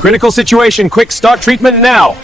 Critical situation, quick start treatment now!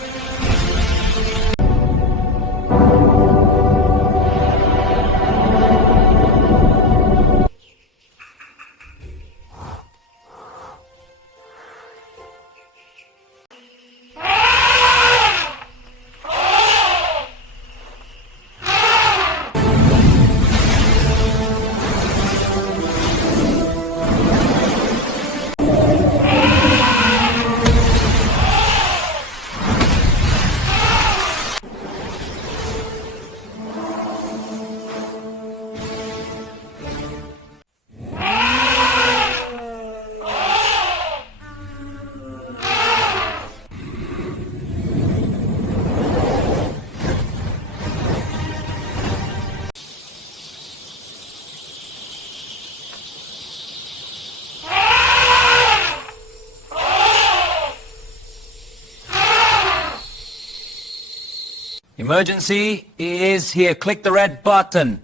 Emergency is here. Click the red button.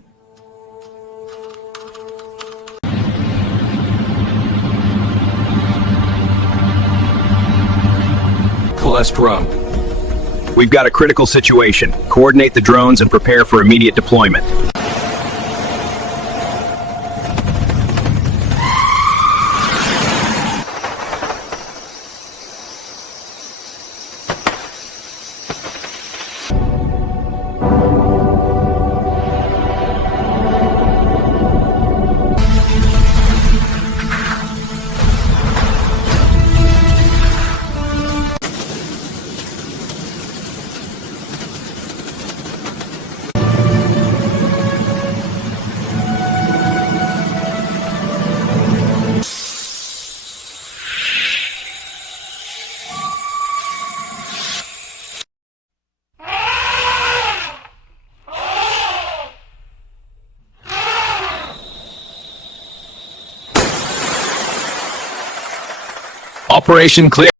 Cholesterol. We've got a critical situation. Coordinate the drones and prepare for immediate deployment. Operation clear.